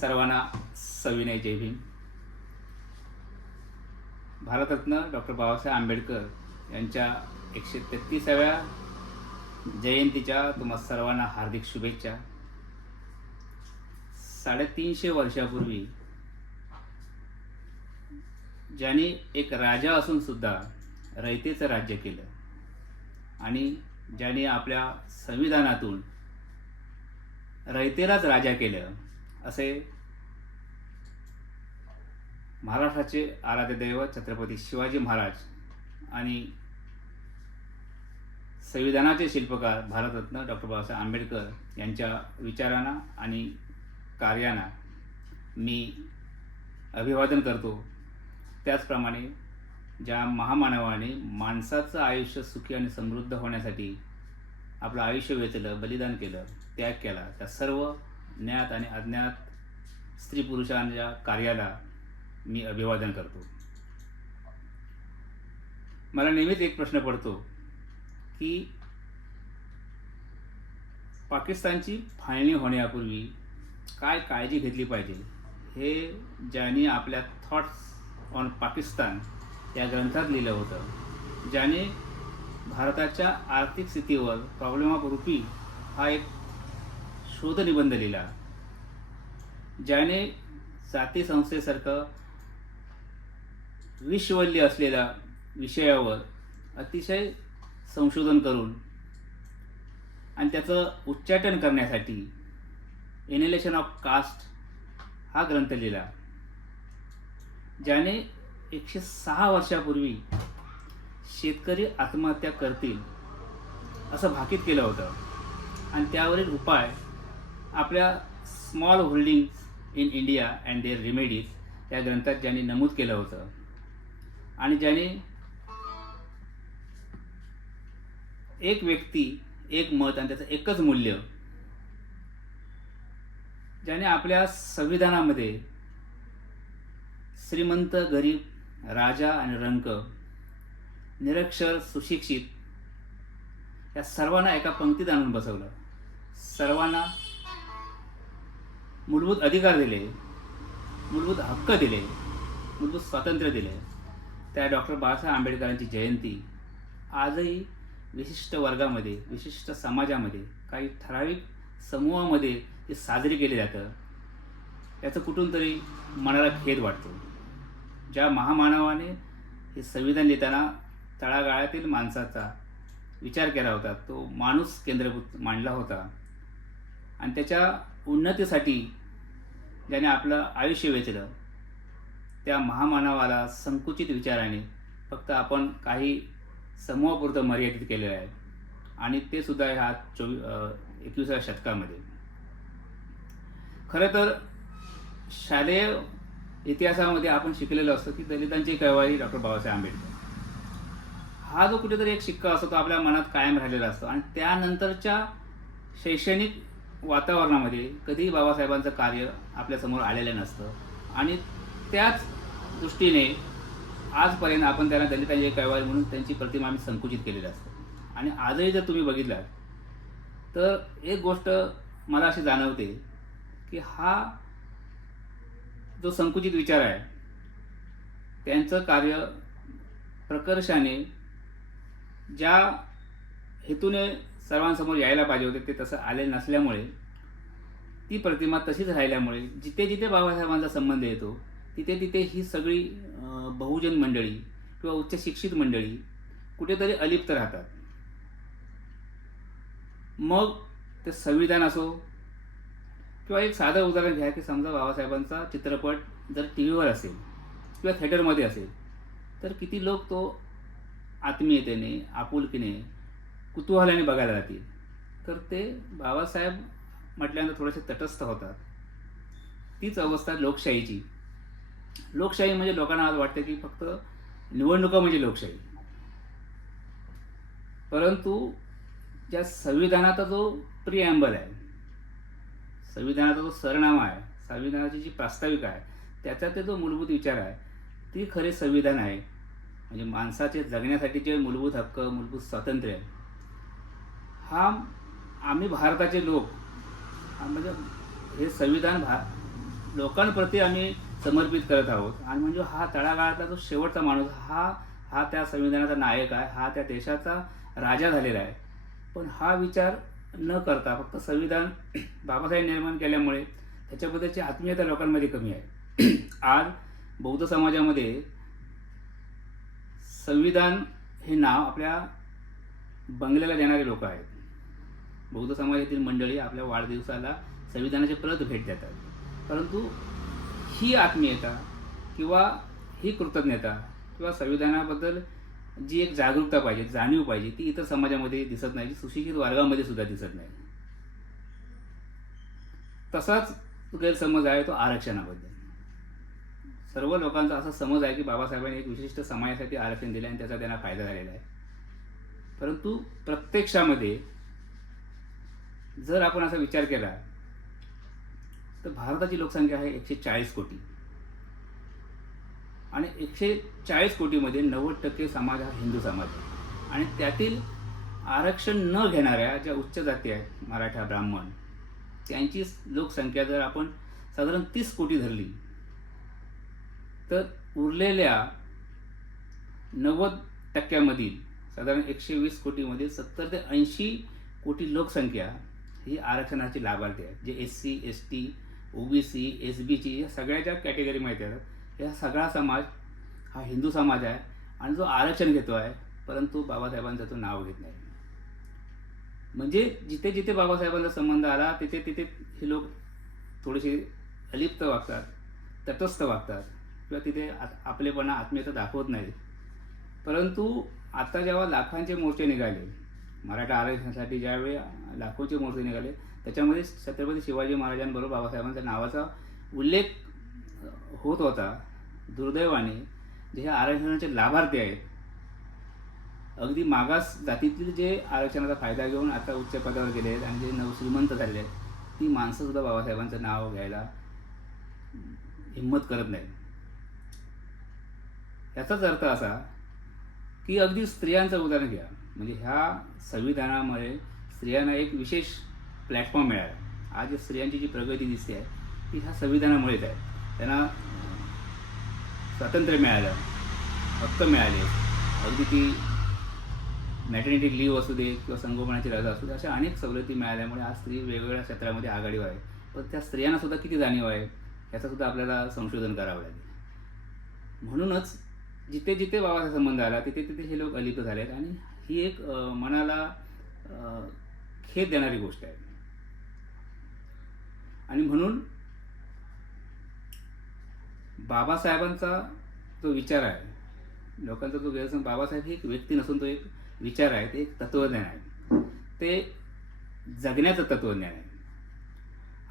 सर्वांना सविनय जय भीम. भारतरत्न डॉक्टर बाबासाहेब आंबेडकर यांच्या एकशे तेहतीसाव्या जयंतीच्या तुम्हा सर्वांना हार्दिक शुभेच्छा. साडेतीनशे वर्षापूर्वी ज्याने एक राजा असून सुद्धा रयतेचं राज्य केलं आणि ज्याने आपल्या संविधानातून रयतेलाच राजा केलं असे महाराष्ट्राचे आराध्य दैवत छत्रपती शिवाजी महाराज आणि संविधानाचे शिल्पकार भारतरत्न डॉक्टर बाबासाहेब आंबेडकर यांच्या विचारांना आणि कार्यांना मी अभिवादन करतो. त्याचप्रमाणे ज्या महामानवाने माणसाचं आयुष्य सुखी आणि समृद्ध होण्यासाठी आपलं आयुष्य वेचलं बलिदान केलं त्याग केला त्या सर्व ज्ञात आणि अज्ञात स्त्री पुरुषांच्या कार्याला मी अभिवादन करतो. मला नेहमीच एक प्रश्न पडतो की पाकिस्तानची फाळणी होण्यापूर्वी काय काळजी घेतली पाहिजे हे ज्याने आपल्या थॉट्स ऑन पाकिस्तान या ग्रंथात लिहिलं होतं ज्याने भारताच्या आर्थिक स्थितीवर प्रॉब्लेम ऑफ रुपी हा एक शोध निबंध लिहिला ज्याने जाती संस्थेसारखं विश्ववल्य असलेल्या विषयावर अतिशय संशोधन करून आणि त्याचं उच्चाटन करण्यासाठी एनिलेशन ऑफ कास्ट हा ग्रंथ लिहिला. ज्याने एकशे सहा वर्षापूर्वी शेतकरी आत्महत्या करतील असं भाकीत केलं होतं. आणि त्यावरील उपाय आपल्या small holding in India and their remedies या ग्रंथात ज्यांनी नमूद केलं होतं. आणि ज्याने एक व्यक्ती एक मत आणि त्याचं एकच मूल्य ज्याने आपल्या संविधानामध्ये श्रीमंत गरीब राजा आणि रंक निरक्षर सुशिक्षित या सर्वांना एका पंक्तीत आणून बसवलं. सर्वांना मूलभूत अधिकार दिले मूलभूत हक्क दिले मूलभूत स्वातंत्र्य दिले. त्या डॉक्टर बाबासाहेब आंबेडकरांची जयंती आजही विशिष्ट वर्गामध्ये विशिष्ट समाजामध्ये काही ठराविक समूहामध्ये ते साजरी केले जातं. याचं कुठून तरी मनाला खेद वाटतो. ज्या महामानवाने हे संविधान लिहिताना तळागाळातील माणसाचा विचार केला होता तो माणूस केंद्रभूत मांडला होता. आणि त्याच्या उन्नतीसाठी ज्याने आपलं आयुष्य वेचलं त्या महामानवाला संकुचित विचाराने फक्त आपण काही समूहापुरतं मर्यादित केलेलं आहे. आणि ते सुद्धा ह्या चोवी एकविसाव्या शतकामध्ये. खरं तर शालेय इतिहासामध्ये आपण शिकलेलो असतो की दलितांची कैवारी डॉक्टर बाबासाहेब आंबेडकर. हा जो कुठेतरी एक शिक्का असतो तो आपल्या मनात कायम राहिलेला असतो. आणि त्यानंतरच्या शैक्षणिक वातावरणामध्ये कधीही बाबासाहेबांचं कार्य आपल्यासमोर आलेलं नसतं. आणि त्याच दृष्टीने आजपर्यंत आपण त्यांना दलितांची कळवाय म्हणून त्यांची प्रतिमा आम्ही संकुचित केलेली असते. आणि आजही जर तुम्ही बघितलात तर एक गोष्ट मला अशी जाणवते की हा जो संकुचित विचार आहे त्यांचं कार्य प्रकर्षाने ज्या हेतूने सर्वांसमोर यायला पाहिजे होते ते तसं आले नसल्यामुळे ती प्रतिमा तशीच राहिल्यामुळे जिथे जिथे बाबासाहेबांचा संबंध येतो तिथे तिथे ही सगळी बहुजन मंडळी किंवा उच्च शिक्षित मंडळी कुठेतरी अलिप्त राहतात. मग ते संविधान असो किंवा एक साधं उदाहरण घ्या की समजा बाबासाहेबांचा चित्रपट जर टी व्हीवर असेल किंवा थिएटरमध्ये असेल तर किती लोक तो आत्मीयतेने आपुलकीने कुतूहलाने बघायला जातील. तर ते बाबासाहेब म्हटल्यानंतर थोडेसे तटस्थ होतात. तीच अवस्था लोकशाहीची. लोकशाही म्हणजे लोकांना आज वाटतं की फक्त निवडणुका म्हणजे लोकशाही. परंतु ज्या संविधानाचा जो प्रिॲम्बल आहे संविधानाचा जो सरनामा आहे संविधानाची जी प्रास्ताविका आहे त्याचा ते जो मूलभूत विचार आहे ती खरे संविधान आहे. म्हणजे माणसाचे जगण्यासाठी जे मूलभूत हक्क मूलभूत स्वातंत्र्य हा आम्ही भारताचे लोक. म्हणजे हे संविधान भा लोकांप्रती आम्ही समर्पित करत आहोत. आणि म्हणजे हा तळागाळातला जो शेवटचा माणूस हा हा त्या संविधानाचा नायक आहे हा त्या देशाचा राजा झालेला आहे. पण हा विचार न करता फक्त संविधान बाबासाहेब निर्माण केल्यामुळे त्याच्याबद्दलची आत्मीयता लोकांमध्ये कमी आहे. आज बौद्ध समाजामध्ये संविधान हे नाव आपल्या बंगल्याला देणारे लोक आहेत. बौद्ध समाजातील मंडळी आपल्या वाढदिवसाला संविधानाची प्रत भेट देतात. परंतु ही आत्मीयता किंवा ही कृतज्ञता किंवा संविधानाबद्दल जी एक जागरूकता पाहिजे जाणीव पाहिजे ती इतर समाजामध्ये दिसत नाही सुशिक्षित वर्गामध्ये सुद्धा दिसत नाही. तसाच गैरसमज आहे तो आरक्षणाबद्दल. सर्व लोकांचा असा समज आहे की बाबासाहेबांनी एक विशिष्ट समाजासाठी आरक्षण दिलं आणि त्याचा त्यांना फायदा झालेला आहे. परंतु प्रत्यक्षामध्ये जर आपण असा विचार केला तर भारताची लोकसंख्या आहे एकशे चाळीस कोटी. आणि एकशे चाळीस कोटीमध्ये नव्वद टक्के समाज हा हिंदू समाज आहे. आणि त्यातील आरक्षण न घेणाऱ्या ज्या उच्च जाती आहेत मराठा ब्राह्मण त्यांची लोकसंख्या जर आपण साधारण तीस कोटी धरली तर उरलेल्या नव्वद टक्क्यामधील साधारण एकशे वीस कोटीमध्ये सत्तर ते ऐंशी कोटी लोकसंख्या ही आरक्षणाची लाभार्थी आहे. जे S C S T O B C S बीची या सगळ्या ज्या कॅटेगरी माहिती आहेत या सगळा समाज हा हिंदू समाज आहे आणि जो आरक्षण घेतो आहे परंतु बाबासाहेबांचं तो नाव घेत नाही. म्हणजे जिथे जिथे बाबासाहेबांचा संबंध आला तिथे तिथे हे लोक थोडेसे अलिप्त वागतात तटस्थ वागतात किंवा तिथे आ- आपलेपणा आत्मीयता दाखवत नाहीत. परंतु आता जेव्हा लाखांचे मोर्चे निघाले मराठा आरक्षणासाठी ज्यावेळी लाखोचे मोर्चे निघाले त्याच्यामध्ये छत्रपती शिवाजी महाराजांबरोबर बाबासाहेबांच्या नावाचा उल्लेख होत होता. दुर्दैवाने जे हे आरक्षणाचे लाभार्थी आहेत अगदी मागास जातीतील जे आरक्षणाचा फायदा घेऊन आता उच्च पदावर गेले आहेत आणि जे नव श्रीमंत झालेले आहेत ती माणसंसुद्धा बाबासाहेबांचं नाव घ्यायला हिंमत करत नाही याचाच अर्थ असा की अगदी स्त्रियांचं उदाहरण घ्या. म्हणजे ह्या संविधानामुळे स्त्रियांना एक विशेष प्लॅटफॉर्म मिळाला. आज जी स्त्रियांची जी प्रगती दिसते आहे ती ह्या संविधानामुळेच आहे. त्यांना स्वातंत्र्य मिळालं हक्क मिळाले अगदी ती मॅटर्निटी लीव असू दे किंवा संगोपनाची रजा असू दे अशा अनेक सवलती मिळाल्यामुळे आज स्त्री वेगवेगळ्या क्षेत्रामध्ये आघाडीवर आहे. पण त्या स्त्रियांना सुद्धा किती जाणीव आहे याचं सुद्धा आपल्याला संशोधन करावं लागेल. म्हणूनच जिथे जिथे बाबाचा संबंध आला तिथे तिथे हे लोक अलिप्त झालेत आणि ही एक मनाला खेद देणारी गोष्ट आहे. आणि म्हणून बाबासाहेबांचा जो विचार आहे लोकांचा जो गैरसमज बाबासाहेब ही एक व्यक्ती नसून तो एक विचार आहे ते एक तत्त्वज्ञान आहे. ते जगण्याचं तत्वज्ञान आहे.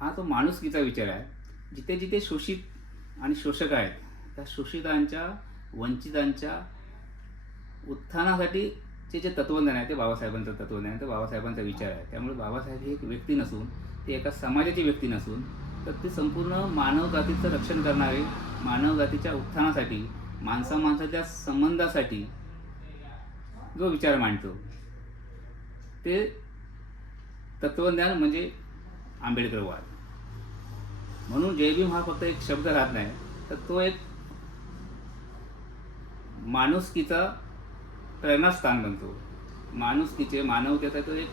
हा तो माणुसकीचा विचार आहे. जिथे जिथे शोषित आणि शोषक आहेत त्या शोषितांच्या वंचितांच्या उत्थानासाठी जे जे तत्वज्ञान आहे ते बाबासाहेबांचं तत्वज्ञान आहे ते बाबासाहेबांचा विचार आहे. त्यामुळे बाबासाहेब ही एक व्यक्ती नसून ते एका समाजाची व्यक्ती नसून तर ते संपूर्ण मानवजातीचं रक्षण करणारे मानवजातीच्या उत्थानासाठी माणसा माणसाच्या संबंधासाठी जो विचार मांडतो ते तत्वज्ञान म्हणजे आंबेडकरवाद म्हणून जय भीम हा फक्त एक शब्द राहत नाही तर तो एक माणुसकीचा प्रेरणास्थान बनतो. माणुसकीचे मानवतेचा तो एक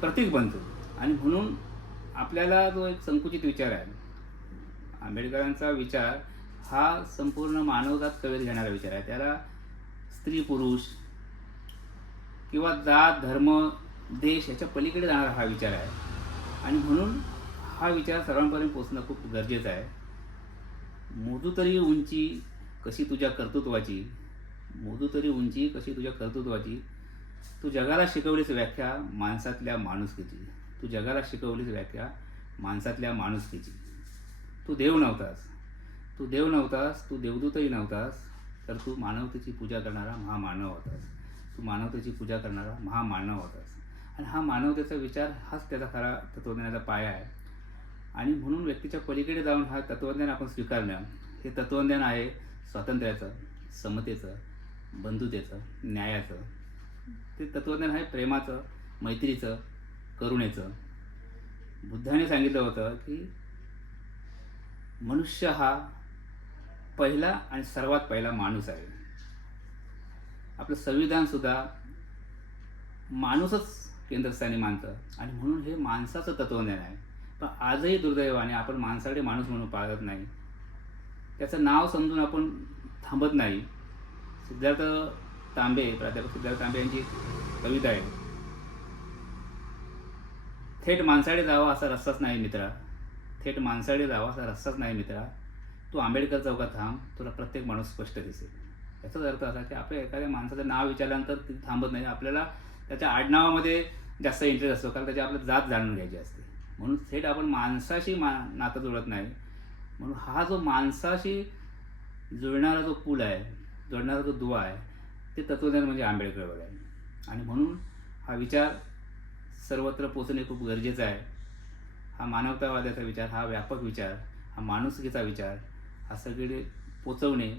प्रतीक बनतो. आणि म्हणून आपल्याला जो एक संकुचित विचार आहे. आंबेडकरांचा विचार हा संपूर्ण मानवजात कवेत घेणारा विचार आहे. त्याला स्त्री पुरुष किंवा जात धर्म देश याच्या पलीकडे जाणारा हा विचार आहे. आणि म्हणून हा विचार सर्वांपर्यंत पोचणं खूप गरजेचं आहे. मोजू तरी उंची कशी तुझ्या कर्तृत्वाची मोजू तरी उंची कशी तुझ्या कर्तृत्वाची? तू जगाला शिकवलीच व्याख्या माणसातल्या माणुसकीची. तू जगाला शिकवलीच व्याख्या माणसातल्या माणुसकीची. तू देव नव्हतास. तू देव नव्हतास तू देवदूतही नव्हतास तर तू मानवतेची पूजा करणारा महामानव होतास. तू मानवतेची पूजा करणारा महामानव होतास. आणि हा मानवतेचा विचार हाच त्याचा खरा तत्त्वज्ञानाचा पाया आहे. आणि म्हणून व्यक्तीच्या पलीकडे जाऊन हा तत्त्वज्ञान आपण स्वीकारणं हे तत्त्वज्ञान आहे स्वातंत्र्याचं समतेचं. बंधुतेचं न्यायाचं ते तत्वज्ञान आहे प्रेमाचं मैत्रीचं करुणेचं. बुद्धाने सांगितलं होतं की मनुष्य हा पहिला आणि सर्वात पहिला माणूस आहे. आपलं संविधानसुद्धा माणूसच केंद्रस्थानी मानतं आणि म्हणून हे माणसाचं तत्वज्ञान आहे. पण आजही दुर्दैवाने आपण माणसाकडे माणूस म्हणून पाळत नाही. त्याचं नाव समजून आपण थांबत नाही. सिद्धार्थ तांबे प्राध्यापक सिद्धार्थ तांबे यांची कविता आहे. थेट माणसाडे जावा असा रस्ताच नाही मित्रा. थेट माणसाडे जावा असा रस्ताच नाही मित्रा. तू आंबेडकर चौकात थांब तुला प्रत्येक माणूस स्पष्ट दिसेल. याचाच अर्थ असा की आपल्या एखाद्या माणसाचं नाव विचारल्यानंतर ते थांबत नाही. आपल्याला त्याच्या आडनावामध्ये जास्त इंटरेस्ट असतो कारण त्याची आपल्याला जात जाणून घ्यायची असते. म्हणून थेट आपण माणसाशी मा नातं जुळत नाही. म्हणून हा जो माणसाशी जुळणारा जो पूल आहे जोडणारा जो दुवा आहे ते तत्त्वज्ञान म्हणजे आंबेडकरवर आहे आणि म्हणून हा विचार सर्वत्र पोचणे खूप गरजेचं आहे. हा मानवतावादाचा विचार हा व्यापक विचार हा माणुसकीचा विचार हा सगळे पोचवणे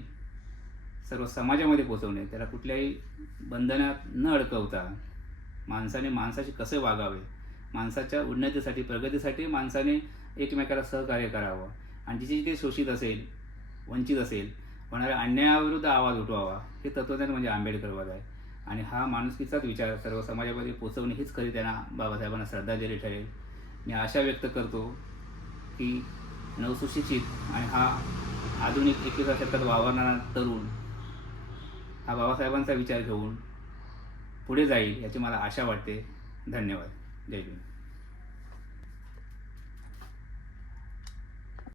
सर्व समाजामध्ये पोचवणे त्याला कुठल्याही बंधनात न अडकवता माणसाने माणसाशी कसे वागावे? माणसाच्या उन्नतीसाठी प्रगतीसाठी माणसाने एकमेकाला सहकार्य करावं. आणि जिथे जिथे शोषित असेल वंचित असेल होणाऱ्या अन्यायाविरुद्ध आवाज उठवावा. हे तत्वज्ञान म्हणजे आंबेडकरवाद आहे. आणि हा माणुसकीचाच विचार सर्व समाजामध्ये पोचवणे हीच खरी त्यांना बाबासाहेबांना श्रद्धांजली ठरेल. मी आशा व्यक्त करतो की नवसुशिक्षित आणि हा आधुनिक एकविसा शतकात वावरणारा तरुण हा बाबासाहेबांचा विचार घेऊन पुढे जाईल याची मला आशा वाटते. धन्यवाद. जय भीम